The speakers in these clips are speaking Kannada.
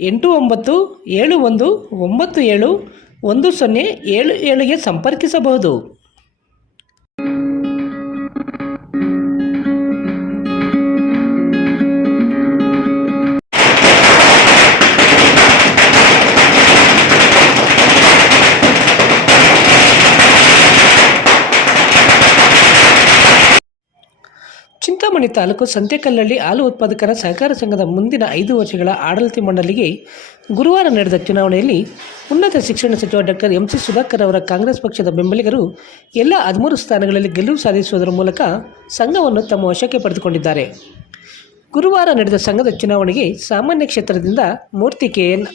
ಎಂಟು ಒಂಬತ್ತು ಏಳು ಒಂದು ಒಂಬತ್ತು ಏಳು ಒಂದು ಸೊನ್ನೆ ಏಳು ಏಳಿಗೆ ಸಂಪರ್ಕಿಸಬಹುದು. ಚಿಂತಾಮಣಿ ತಾಲೂಕು ಸಂತೆಕಲ್ಲಳ್ಳಿ ಹಾಲು ಉತ್ಪಾದಕರ ಸಹಕಾರ ಸಂಘದ ಮುಂದಿನ ಐದು ವರ್ಷಗಳ ಆಡಳಿತ ಮಂಡಳಿಗೆ ಗುರುವಾರ ನಡೆದ ಚುನಾವಣೆಯಲ್ಲಿ ಉನ್ನತ ಶಿಕ್ಷಣ ಸಚಿವ ಡಾಕ್ಟರ್ ಎಂ ಸಿ ಸುಧಾಕರ್ ಅವರ ಕಾಂಗ್ರೆಸ್ ಪಕ್ಷದ ಬೆಂಬಲಿಗರು ಎಲ್ಲ ಹದಿಮೂರು ಸ್ಥಾನಗಳಲ್ಲಿ ಗೆಲುವು ಸಾಧಿಸುವುದರ ಮೂಲಕ ಸಂಘವನ್ನು ತಮ್ಮ ವಶಕ್ಕೆ ಪಡೆದುಕೊಂಡಿದ್ದಾರೆ. ಗುರುವಾರ ನಡೆದ ಸಂಘದ ಚುನಾವಣೆಗೆ ಸಾಮಾನ್ಯ ಕ್ಷೇತ್ರದಿಂದ Murthy K N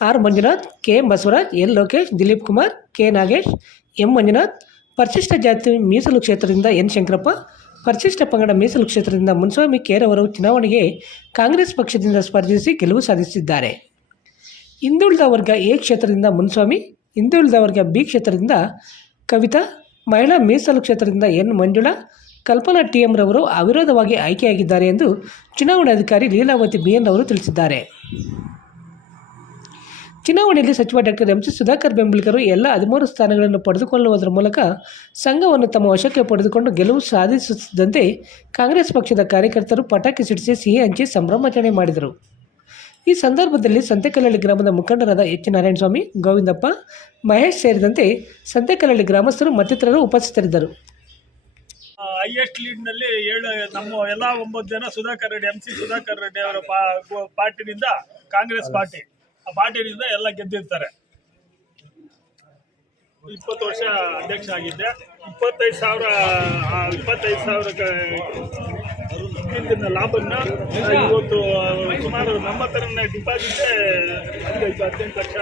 R Manjunath, K M Basavaraj L Lokesh, Dilip Kumar, K Nagesh, M Manjunath ಪರಿಶಿಷ್ಟ ಜಾತಿ ಮೀಸಲು ಕ್ಷೇತ್ರದಿಂದ ಎನ್ ಶಂಕರಪ್ಪ, ಪರಿಶಿಷ್ಟ ಪಂಗಡ ಮೀಸಲು ಕ್ಷೇತ್ರದಿಂದ ಮುನ್ಸ್ವಾಮಿ ಕೇರ್ ಅವರು ಚುನಾವಣೆಗೆ ಕಾಂಗ್ರೆಸ್ ಪಕ್ಷದಿಂದ ಸ್ಪರ್ಧಿಸಿ ಗೆಲುವು ಸಾಧಿಸಿದ್ದಾರೆ. ಹಿಂದುಳಿದ ವರ್ಗ ಎ ಕ್ಷೇತ್ರದಿಂದ ಮುನ್ಸ್ವಾಮಿ, ಹಿಂದುಳಿದ ವರ್ಗ ಬಿ ಕ್ಷೇತ್ರದಿಂದ ಕವಿತಾ, ಮಹಿಳಾ ಮೀಸಲು ಕ್ಷೇತ್ರದಿಂದ N Manjula, Kalpana T M ರವರು ಅವಿರೋಧವಾಗಿ ಆಯ್ಕೆಯಾಗಿದ್ದಾರೆ ಎಂದು ಚುನಾವಣಾಧಿಕಾರಿ ಲೀಲಾವತಿ ಬಿ ಎನ್ ಅವರು ತಿಳಿಸಿದ್ದಾರೆ. ಚುನಾವಣೆಯಲ್ಲಿ ಸಚಿವ ಡಾಕ್ಟರ್ ಎಂ ಸಿ ಸುಧಾಕರ್ ಬೆಂಬಲಿಗರು ಎಲ್ಲ ಹದಿಮೂರು ಸ್ಥಾನಗಳನ್ನು ಪಡೆದುಕೊಳ್ಳುವುದರ ಮೂಲಕ ಸಂಘವನ್ನು ತಮ್ಮ ವಶಕ್ಕೆ ಪಡೆದುಕೊಂಡು ಗೆಲುವು ಸಾಧಿಸುತ್ತಿದ್ದಂತೆ ಕಾಂಗ್ರೆಸ್ ಪಕ್ಷದ ಕಾರ್ಯಕರ್ತರು ಪಟಾಕಿ ಸಿಡಿಸಿ ಸಿಹಿ ಹಂಚಿ ಸಂಭ್ರಮಾಚರಣೆ ಮಾಡಿದರು. ಈ ಸಂದರ್ಭದಲ್ಲಿ ಸಂತೆಕಲ್ಲಳ್ಳಿ ಗ್ರಾಮದ ಮುಖಂಡರಾದ ಎಚ್ ನಾರಾಯಣಸ್ವಾಮಿ, ಗೋವಿಂದಪ್ಪ, ಮಹೇಶ್ ಸೇರಿದಂತೆ ಸಂತೆಕಲ್ಲಳ್ಳಿ ಗ್ರಾಮಸ್ಥರು ಮತ್ತಿತರರು ಉಪಸ್ಥಿತರಿದ್ದರು. ಹೈಯೆಸ್ಟ್ ಲೀಡ್ನಲ್ಲಿ ಏಳು, ನಮ್ಮ ಎಲ್ಲ ಒಂಬತ್ತು ಜನ ಸುಧಾಕರ್ ರೆಡ್ಡಿ, ಎಂ ಸಿ ಸುಧಾಕರ್ ರೆಡ್ಡಿ ಅವರ ಪಾರ್ಟಿನಿಂದ ಕಾಂಗ್ರೆಸ್ ಪಾರ್ಟಿ. ಆ ಎಲ್ಲ ಗೆದ್ದಿರ್ತಾರೆ. ಇಪ್ಪತ್ತು ವರ್ಷ ಅಧ್ಯಕ್ಷ ಆಗಿದ್ದೆ. ಇಪ್ಪತ್ತೈದು ಸಾವಿರ ಇಪ್ಪತ್ತೈದು ಸಾವಿರ ಹಿಂದಿನ ಲಾಭನ್ನ ಇವತ್ತು ಸುಮಾರು ನಮ್ಮ ಹತ್ರನೇ ಡಿಪಾಸಿಟ್ ಹದಿನೈದು, ಹದಿನೆಂಟು ಲಕ್ಷ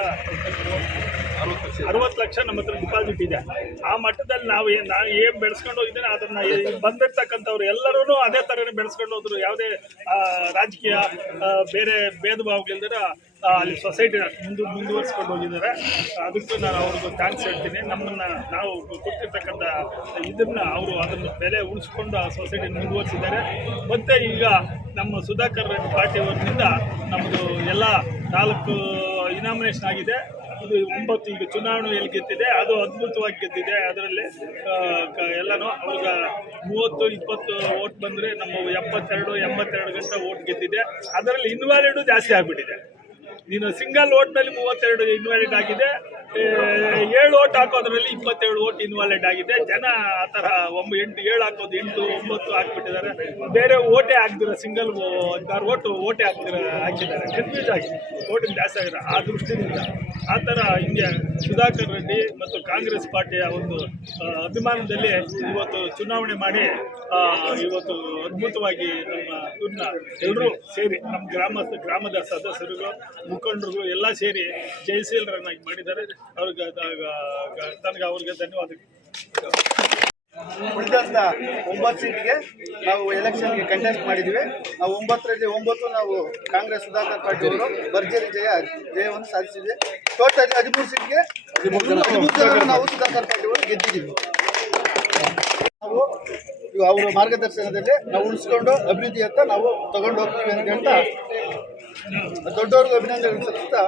ಅರವತ್ತು ಲಕ್ಷ ನಮ್ಮ ಹತ್ರ ಡಿಪಾಸಿಟ್ ಇದೆ. ಆ ಮಟ್ಟದಲ್ಲಿ ನಾವು ಏನು ನಾವು ಏನು ಬೆಳೆಸ್ಕೊಂಡು ಹೋಗಿದ್ದೇನೆ ಅದನ್ನ ಬಂದಿರ್ತಕ್ಕಂಥವ್ರು ಎಲ್ಲರೂ ಅದೇ ಥರನೇ ಬೆಳೆಸ್ಕೊಂಡು ಹೋದ್ರು. ಯಾವುದೇ ರಾಜಕೀಯ ಬೇರೆ ಭೇದ ಭಾವಗಳಿಲ್ದಿರ ಅಲ್ಲಿ ಸೊಸೈಟಿನ ಮುಂದೆ ಮುಂದುವರಿಸ್ಕೊಂಡು ಹೋಗಿದ್ದಾರೆ ಅದಕ್ಕೂ ನಾನು ಅವ್ರಿಗೂ ಥ್ಯಾಂಕ್ಸ್ ಹೇಳ್ತೀನಿ. ನಮ್ಮನ್ನು ನಾವು ಕೊಟ್ಟಿರ್ತಕ್ಕಂಥ ಇದನ್ನು ಅವರು ಅದನ್ನು ಬೆಲೆ ಉಳಿಸ್ಕೊಂಡು ಆ ಸೊಸೈಟಿನ ಮುಂದುವರಿಸಿದ್ದಾರೆ. ಮತ್ತು ಈಗ ನಮ್ಮ ಸುಧಾಕರ್ ರೆಡ್ಡಿ ಪಾರ್ಟಿಯವರಿಂದ ನಮ್ಮದು ಎಲ್ಲ ನಾಲ್ಕು ಇನಾಮಿನೇಷನ್ ಆಗಿದೆ. ಇದು ಒಂಬತ್ತು ಈಗ ಚುನಾವಣೆಯಲ್ಲಿ ಗೆದ್ದಿದೆ, ಅದು ಅದ್ಭುತವಾಗಿ ಗೆದ್ದಿದೆ. ಅದರಲ್ಲಿ ಎಲ್ಲನೂ ಅವಾಗ ಮೂವತ್ತು, ಇಪ್ಪತ್ತು ಓಟ್ ಬಂದರೆ ನಮ್ಮ ಎಪ್ಪತ್ತೆರಡು, ಎಂಬತ್ತೆರಡು ಗಂಟೆ ಓಟ್ ಗೆದ್ದಿದೆ. ಅದರಲ್ಲಿ ಇನ್ವ್ಯಾಲಿಡು ಜಾಸ್ತಿ ಆಗಿಬಿಟ್ಟಿದೆ. ನೀನು ಸಿಂಗಲ್ ಓಟ್ನಲ್ಲಿ ಮೂವತ್ತೆರಡು ಇನ್ವಾಲಿಡ್ ಆಗಿದೆ. ಏಳು ಓಟ್ ಹಾಕೋದ್ರಲ್ಲಿ ಇಪ್ಪತ್ತೇಳು ಓಟ್ ಇನ್ವಾಲ್ವ್ ಆಗಿದೆ. ಜನ ಆ ಥರ ಒಂಬ ಎಂಟು, ಏಳು ಹಾಕೋದು, ಎಂಟು, ಒಂಬತ್ತು ಹಾಕ್ಬಿಟ್ಟಿದ್ದಾರೆ. ಬೇರೆ ಓಟೆ ಹಾಕ್ದಿರ ಸಿಂಗಲ್ ಹದಿನಾರು ಓಟು ಓಟೆ ಹಾಕ್ದಿರ ಹಾಕಿದ್ದಾರೆ. ಕನ್ಫ್ಯೂಸ್ ಆಗಿ. ಓಟಿಂಗ್ ಜಾಸ್ತಿ ಆಗಿದೆ. ಆ ದೃಷ್ಟಿಯಿಂದ. ಆ ಥರ ಹಿಂಗೆ ಸುಧಾಕರ್ ರೆಡ್ಡಿ ಮತ್ತು ಕಾಂಗ್ರೆಸ್ ಪಾರ್ಟಿಯ ಒಂದು ಅಭಿಮಾನದಲ್ಲಿ ಇವತ್ತು ಚುನಾವಣೆ ಮಾಡಿ ಇವತ್ತು ಅದ್ಭುತವಾಗಿ ನಮ್ಮ ಇವ್ರನ್ನ ಎಲ್ಲರೂ ಸೇರಿ, ನಮ್ಮ ಗ್ರಾಮಸ್ಥ ಗ್ರಾಮದ ಸದಸ್ಯರುಗಳು ಮುಖಂಡರು ಎಲ್ಲ ಸೇರಿ ಜಯಶೀಲರನ್ನಾಗಿ ಮಾಡಿದ್ದಾರೆ. ಅವ್ರಿಗೆ ತನಗೆ ಅವ್ರಿಗೆ ಧನ್ಯವಾದಗಳು. ಉಳಿದಂತ ಒಂಬತ್ತು ಸೀಟಿಗೆ ನಾವು ಎಲೆಕ್ಷನ್ಗೆ ಕಂಟೆಸ್ಟ್ ಮಾಡಿದ್ವಿ. ನಾವು ಒಂಬತ್ತರಲ್ಲಿ ಒಂಬತ್ತು ನಾವು ಕಾಂಗ್ರೆಸ್ ಸುಧಾಕರ್ ಪಾಟೀಲ್ ಅವರು ಭರ್ಜರಿ ಜಯ ಜಯವನ್ನು ಸಾಧಿಸಿದ್ವಿ. ಟೋಟಲ್ ಹದಿಮೂರು ಸೀಟ್ಗೆ ಹದಿಮೂರು ಜನ ನಾವು ಸುಧಾಕರ್ ಪಾಟೀಲ್ ಅವರು ಗೆದ್ದಿದ್ದೀವಿ. ನಾವು ಇವು ಅವರ ಮಾರ್ಗದರ್ಶನದಲ್ಲಿ ನಾವು ಉಳಿಸ್ಕೊಂಡು ಅಭಿವೃದ್ಧಿ ಅಂತ ನಾವು ತಗೊಂಡು ಹೋಗ್ತೀವಿ ಅಂತ ಹೇಳ್ತಾ ದೊಡ್ಡವ್ರಿಗೂ ಅಭಿನಂದನೆ ಸಲ್ಲಿಸ್ತಾ